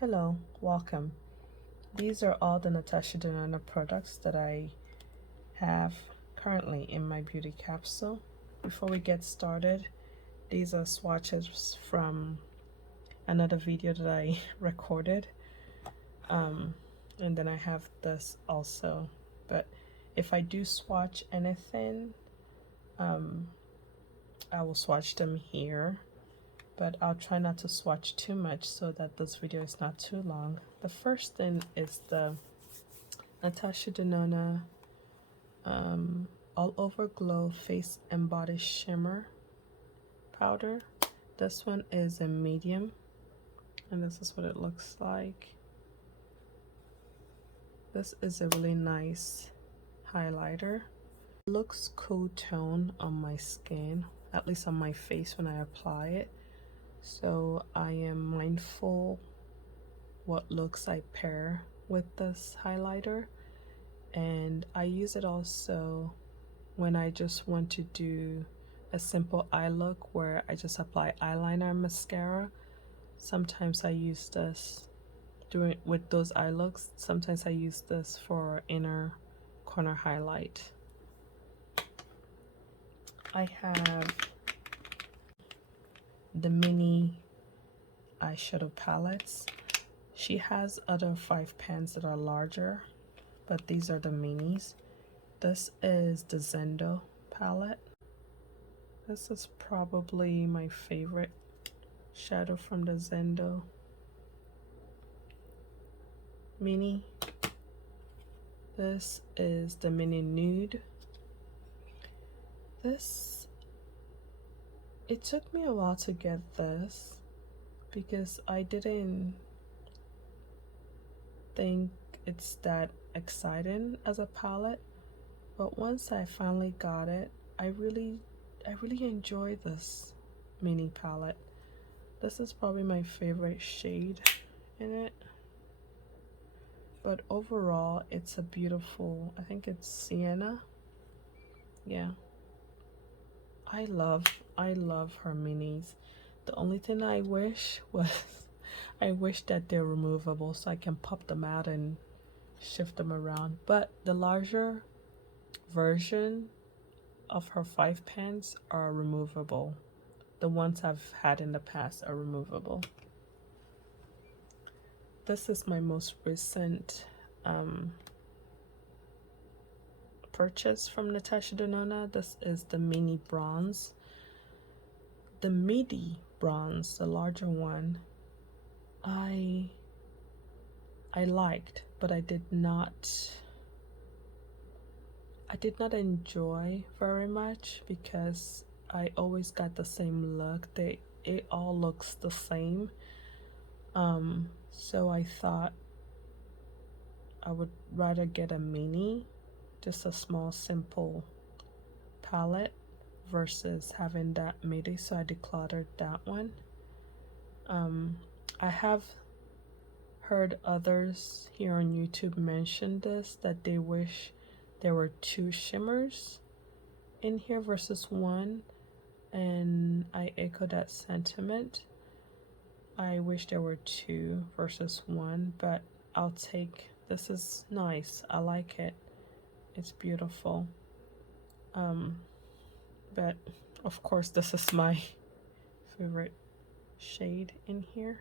Hello, welcome. These are all the Natasha Denona products that I have currently in my beauty capsule. Before we get started, these are swatches from another video that I recorded. And then I have this also. But if I do swatch anything, I will swatch them here. But I'll try not to swatch too much so that this video is not too long. The first thing is the Natasha Denona All Over Glow Face and Body Shimmer Powder. This one is a medium, and this is what it looks like. This is a really nice highlighter. It looks cool tone on my skin, at least on my face when I apply it. So I am mindful what looks I pair with this highlighter, and I use it also when I just want to do a simple eye look where I just apply eyeliner and mascara. Sometimes I use this with those eye looks. Sometimes I use this for inner corner highlight. I have the mini eyeshadow palettes. She has other 5 pans that are larger, but these are the minis. This is the Zendo palette. This is probably my favorite shadow from the Zendo mini. This is the mini nude. It took me a while to get this because I didn't think it's that exciting as a palette, but once I finally got it, I really enjoy this mini palette. This is probably my favorite shade in it, but overall it's a beautiful, I think it's sienna. Yeah, I love her minis. The only thing I wish was I wish that they're removable so I can pop them out and shift them around, but the larger version of her 5 pans are removable. The ones I've had in the past are removable. This is my most recent purchase from Natasha Denona. This is the mini bronze. The midi bronze, the larger one, I liked, but I did not enjoy very much because I always got the same look. It all looks the same. So I thought I would rather get a mini, just a small simple palette, versus having that midi, so I decluttered that one. I have heard others here on YouTube mention this, that they wish there were 2 shimmers in here versus 1, and I echo that sentiment. I wish there were 2 versus 1, but I'll take, this is nice. I like it. It's beautiful. But of course this is my favorite shade in here.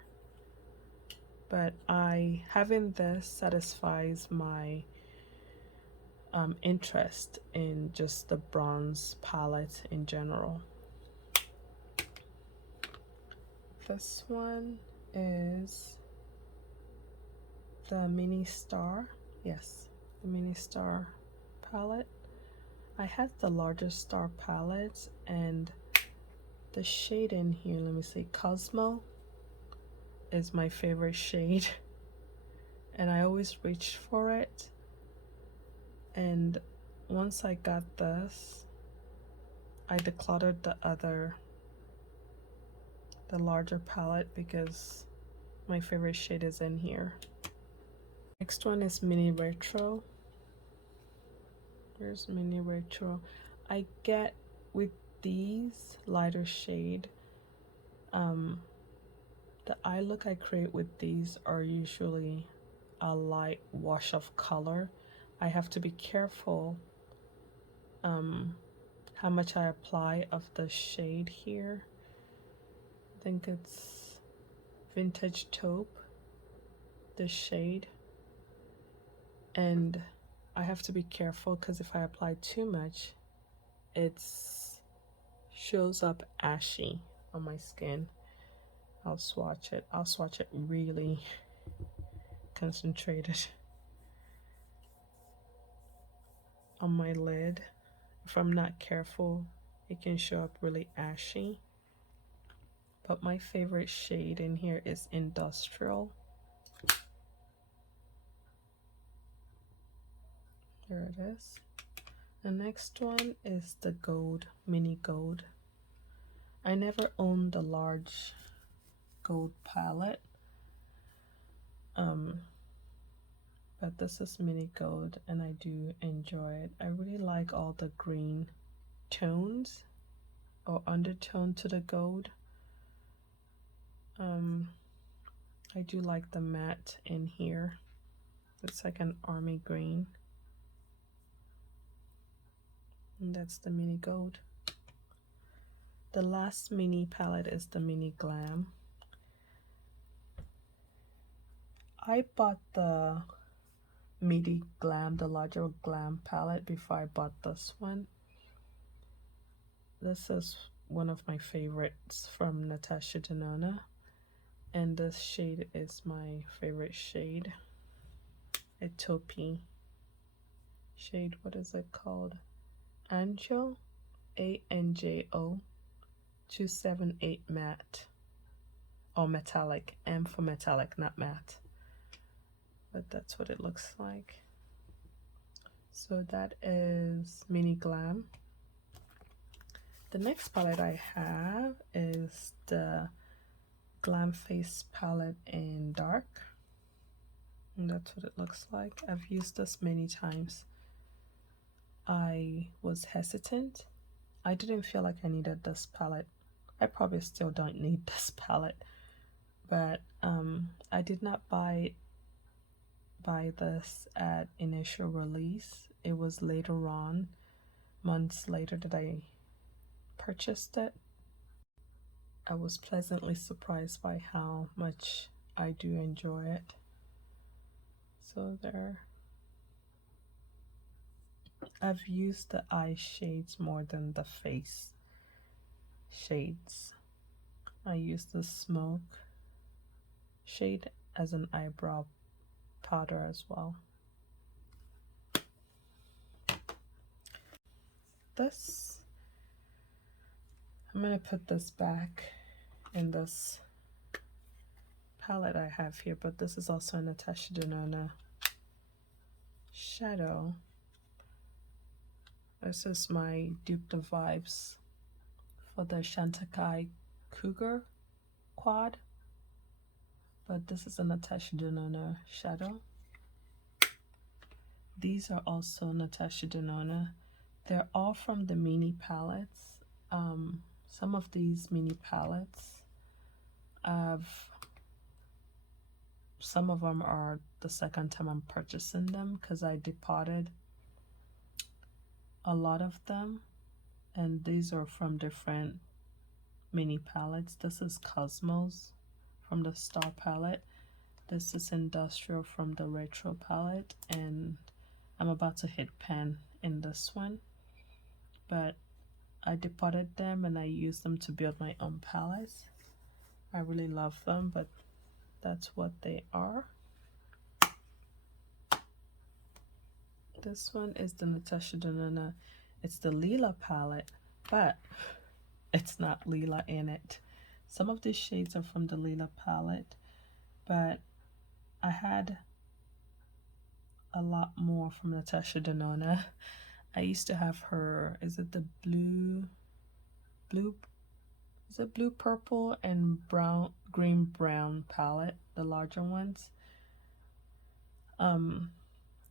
But having this satisfies my interest in just the bronze palette in general. This one is the mini star. Yes, the mini star palette. I had the larger star palettes, and the shade in here, let me see, Cosmo is my favorite shade, and I always reached for it. And once I got this, I decluttered the larger palette because my favorite shade is in here. Next one is Mini Retro. Here's Mini Retro. I get with these lighter shade The eye look I create with these are usually a light wash of color. I have to be careful how much I apply of the shade here. I think it's Vintage Taupe, this shade. And I have to be careful because if I apply too much, it shows up ashy on my skin. I'll swatch it. I'll swatch it really concentrated on my lid. If I'm not careful, it can show up really ashy. But my favorite shade in here is Industrial. There it is. The next one is the Gold, Mini Gold. I never owned the large gold palette. But this is Mini Gold and I do enjoy it. I really like all the green tones or undertone to the gold. I do like the matte in here. It's like an army green. And that's the Mini Gold. The last mini palette is the Mini Glam. I bought the Mini Glam, the larger Glam palette before I bought this one. This is one of my favorites from Natasha Denona. And this shade is my favorite shade. A taupey shade. What is it called? Anjo, ANJO 278 matte. Or metallic. M for metallic, not matte. But that's what it looks like. So that is Mini Glam. The next palette I have is the Glam Face palette in dark. And that's what it looks like. I've used this many times. I was hesitant. I didn't feel like I needed this palette. I probably still don't need this palette. But I did not buy this at initial release. It was later on, months later, that I purchased it. I was pleasantly surprised by how much I do enjoy it. So there. I've used the eye shades more than the face shades. I use the Smoke shade as an eyebrow powder as well. This, I'm going to put this back in this palette I have here, but this is also a Natasha Denona shadow. This is my Dupe the Vibes for the Shantakai Cougar quad, but this is a Natasha Denona shadow. These are also Natasha Denona. They're all from the mini palettes. Some of these mini palettes, some of them are the second time I'm purchasing them because I depotted a lot of them, and these are from different mini palettes. This is Cosmos from the Star palette. This is Industrial from the Retro palette, and I'm about to hit Pan in this one, but I depotted them and I used them to build my own palettes. I really love them, but that's what they are. This one is the Natasha Denona. It's the Lila palette, but it's not Lila in it. Some of these shades are from the Lila palette, but I had a lot more from Natasha Denona. I used to have her, is it the blue, is it blue, purple, and brown, green, brown palette, the larger ones?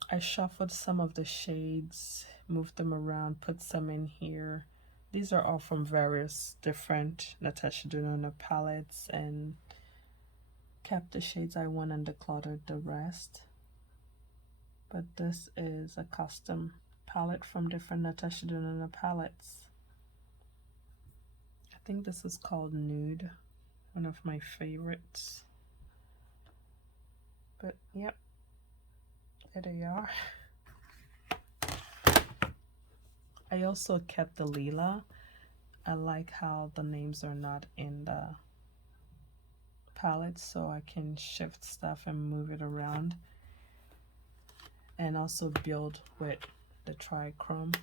I shuffled some of the shades, moved them around, put some in here. These are all from various different Natasha Denona palettes, and kept the shades I want and decluttered the rest. But this is a custom palette from different Natasha Denona palettes. I think this is called Nude, one of my favorites. But yep, there they are. I also kept the lila. I like how the names are not in the palette, so I can shift stuff and move it around, and also build with the trichrome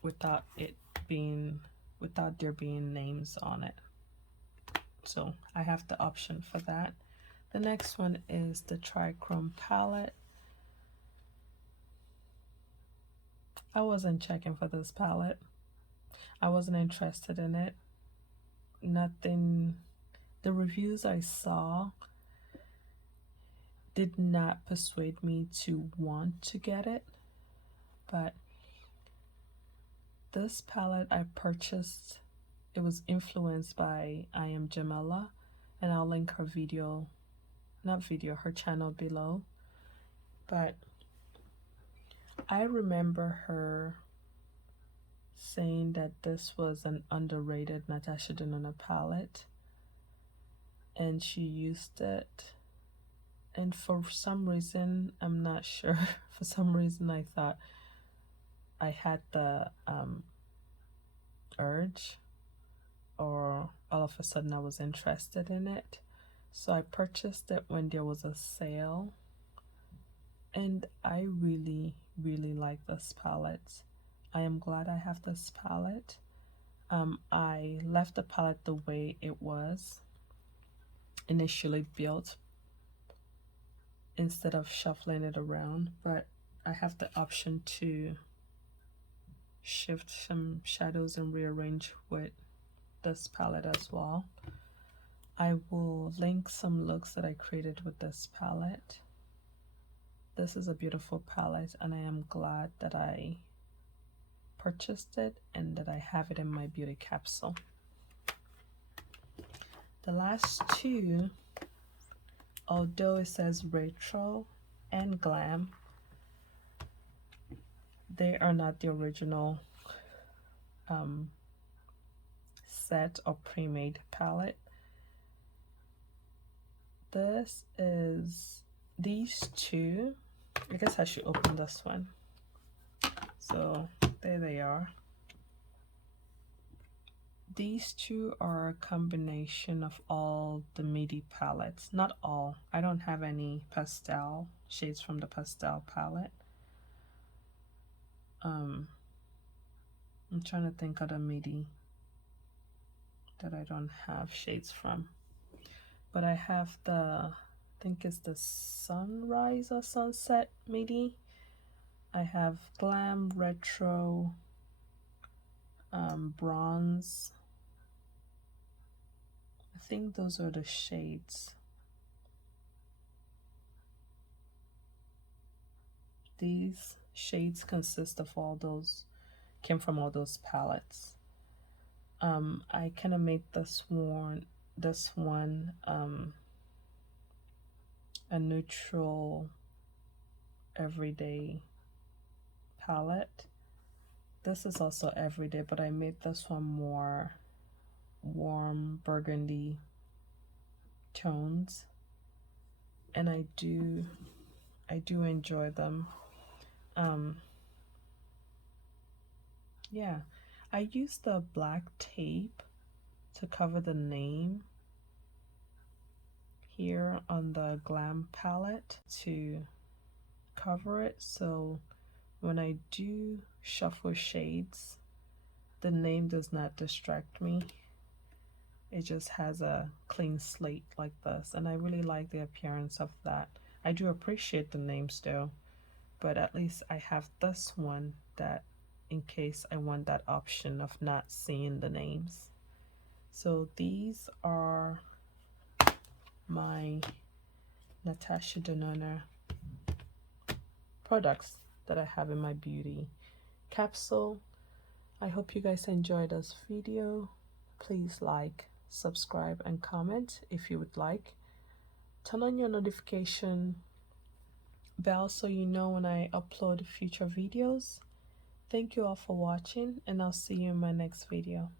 without there being names on it. So I have the option for that. The next one is the trichrome palette. I wasn't checking for this palette. I wasn't interested in it. Nothing, the reviews I saw did not persuade me to want to get it. But this palette I purchased, it was influenced by I Am Jamila, and I'll link her video, her channel below. But I remember her saying that this was an underrated Natasha Denona palette, and she used it, and for some reason, I'm not sure, for some reason I thought I had the urge, or all of a sudden I was interested in it. So I purchased it when there was a sale, and I really like this palette. I am glad I have this palette. I left the palette the way it was initially built instead of shuffling it around, but I have the option to shift some shadows and rearrange with this palette as well. I will link some looks that I created with this palette. This is a beautiful palette, and I am glad that I purchased it and that I have it in my beauty capsule. The last two, although it says retro and glam, they are not the original set or pre-made palette. These two, I guess I should open this one. So there they are. These two are a combination of all the MIDI palettes. Not all. I don't have any pastel shades from the pastel palette. I'm trying to think of the MIDI that I don't have shades from. But I have I think it's the Sunrise or Sunset MIDI. I have Glam, Retro, Bronze. I think those are the shades. These shades consist of came from all those palettes. I kind of made this one a neutral everyday palette. This is also everyday, but I made this one more warm burgundy tones, and I do enjoy them. Yeah, I used the black tape to cover the name here on the Glam palette to cover it, so when I do shuffle shades, the name does not distract me. It just has a clean slate like this, and I really like the appearance of that. I do appreciate the names though, but at least I have this one that in case I want that option of not seeing the names. So these are my Natasha Denona products that I have in my beauty capsule. I hope you guys enjoyed this video. Please like, subscribe, and comment if you would like. Turn on your notification bell so you know when I upload future videos. Thank you all for watching, and I'll see you in my next video.